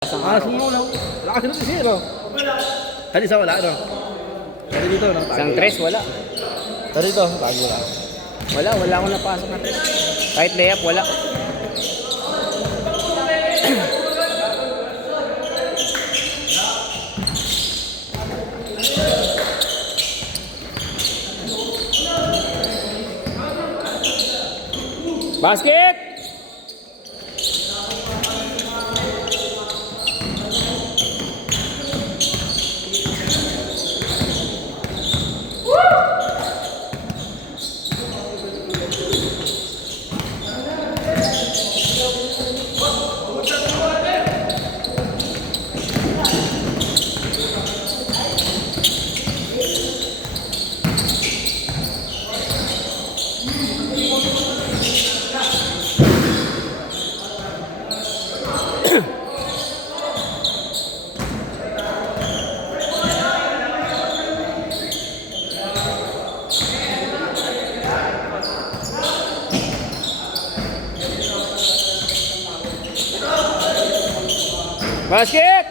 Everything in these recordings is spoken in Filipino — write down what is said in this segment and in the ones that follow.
Isang araw. Sumulaw. Wala kasi natin zero. Tadi sa wala, ano? Tadi dito, no? Isang tres, wala. Tadi dito, tago lang. Wala akong napasok na tres. Kahit layup, wala. Basket! Basket!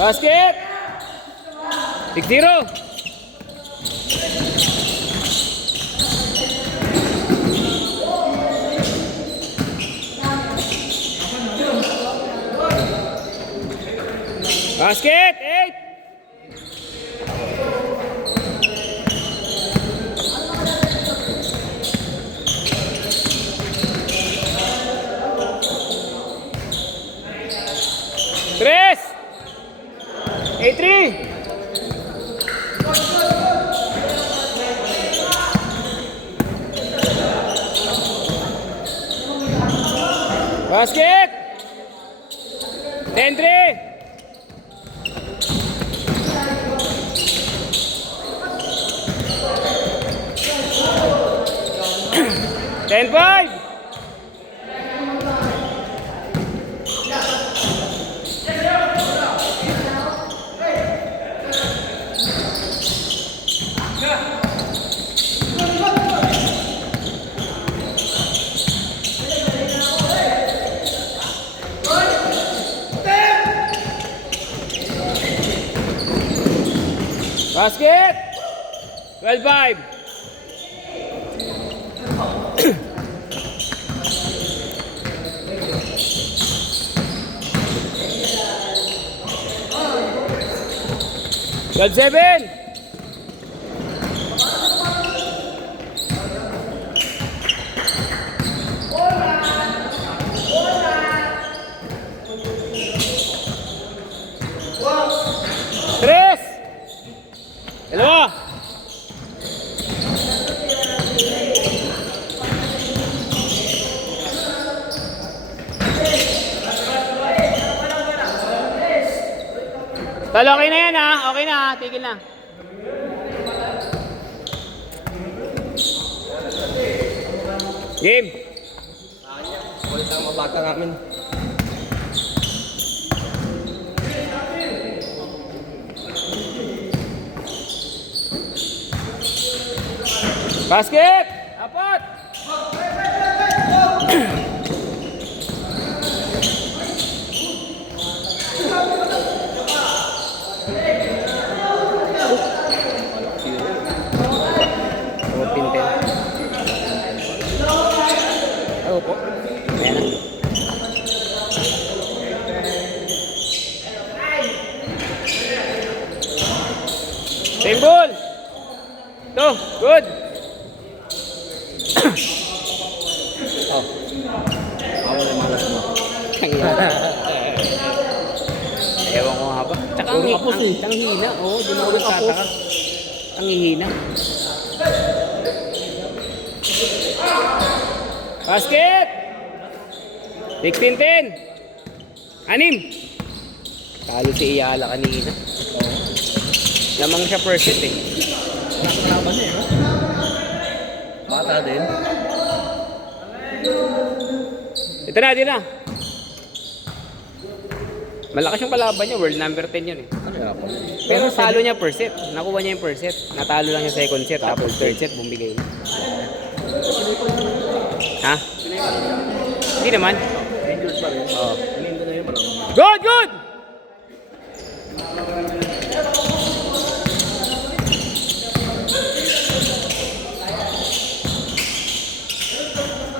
Basket! 6-0! Basket! 8! Tres! 8-3! Basket! 10-3! Ten five. Basket. 12-5. Good 7. Tres. Dalawa. Talo, okay na yan ha. Okay na ha. Tigil na. Game. Wala tayong mabata namin. Basket. Apat. Pinten. Oh. Ako na malas mo. Ewan ko nga ba. Tsaka Puro kapos eh. ang hina. Oo, doon ako Puro nagtataka. Ang hina. Basket! 16-10. 6. Talo si Iyala kanina. Lamang siya first set eh. Nakakalaban niya eh. No? Bata din. Ito na. Malakas yung kalaban niya. World number 10 yun eh. Ano yung ako? Pero talo niya first set. Nakuha niya yung first set. Natalo lang yung second set. Tapos third set, bumigay na. Ha? Hindi naman. Injured pa rin. Oo. Hindi na yun pala. Good, good!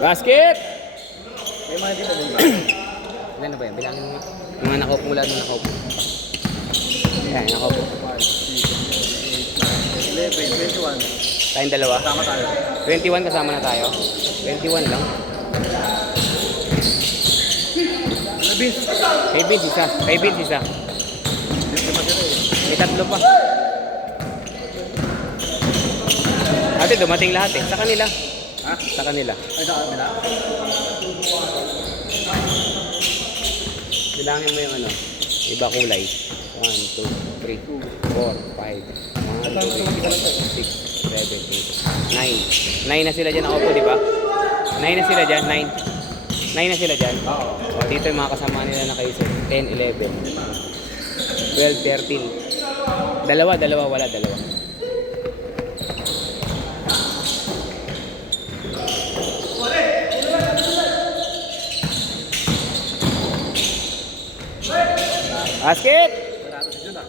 Basket! May mga dito din ba? Ilan na ba yan? Bilangin mo nga. Mga nakaupo mula nung nakaupo. Ayan, nakaupo. 11, 21. Tayong dalawa. Tama tayo. 21 kasama na tayo. 21 lang. Labis. Kay Vince isa. Kay Vince isa. May tatlo pa. Ate, dumating lahat eh. Sa kanila. Ha? Sa kanila. Ay, sa kanila. Bilangin mo yung ano. Iba kulay. 1, 2, 3, 4, 5, 1, 2, 3, 4, 5, 6, 7, 8, 9. 9 na sila dyan ako po, di ba? 9 na sila dyan. 9 na sila dyan. Oo. O, dito yung mga kasama nila na kayo. 10, 11, 12, 13. Dalawa, wala, dalawa. Basket! Sarado si Jun ah.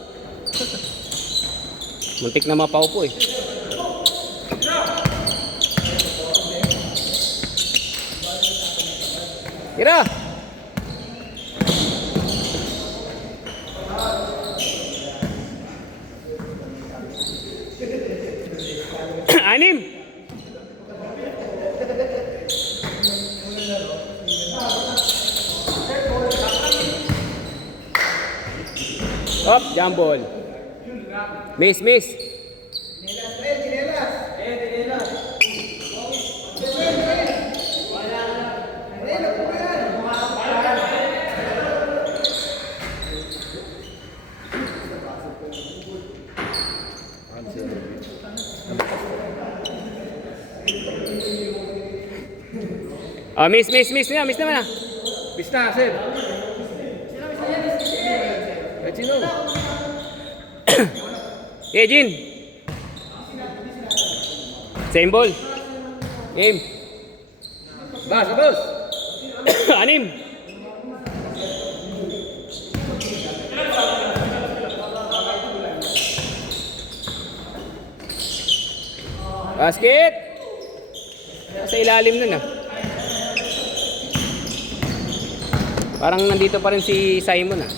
Muntik na mapaupo eh. Tira! Anim! Up, jump ball. Miss. Oh, miss naman ah. Bis na, Seb. Eh, sino? Jin. Same ball. Game. Bas. Anim. Basket. Sa ilalim nun ah. Parang nandito pa rin si Simon ah.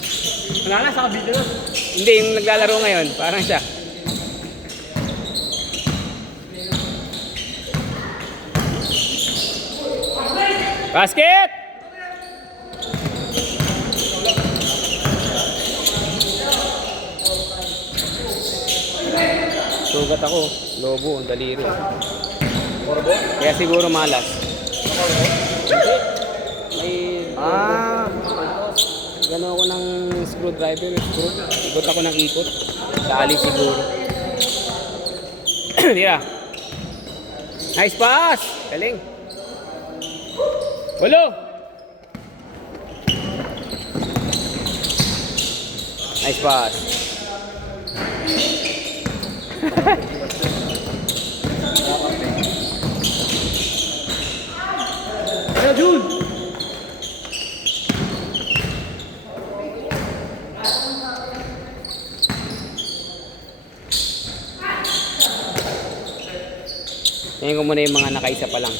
Wala na, sa kabila na. Hindi, yung naglalaro ngayon, parang siya. Basket! Sugat ako, lobo, ang daliri. Corbo? Kaya siguro malas. May gano'n ako ng screwdriver. Ikot ako ng ikot. Dali siguro. Tira. Nice pass! Galing. Walo! Nice pass. Ano, Jun? Tingnan ko muna yung mga naka-isa pa lang.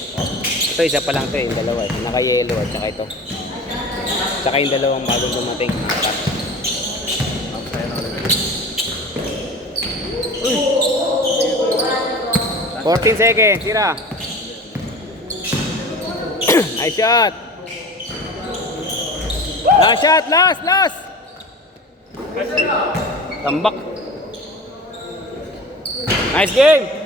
Ito isa pa lang to eh, yung dalawa. Naka-yellow at saka ito. Saka yung dalawang bagong dumating. 14 seconds, tira. Nice shot. Last shot, last. Tambak. Nice game.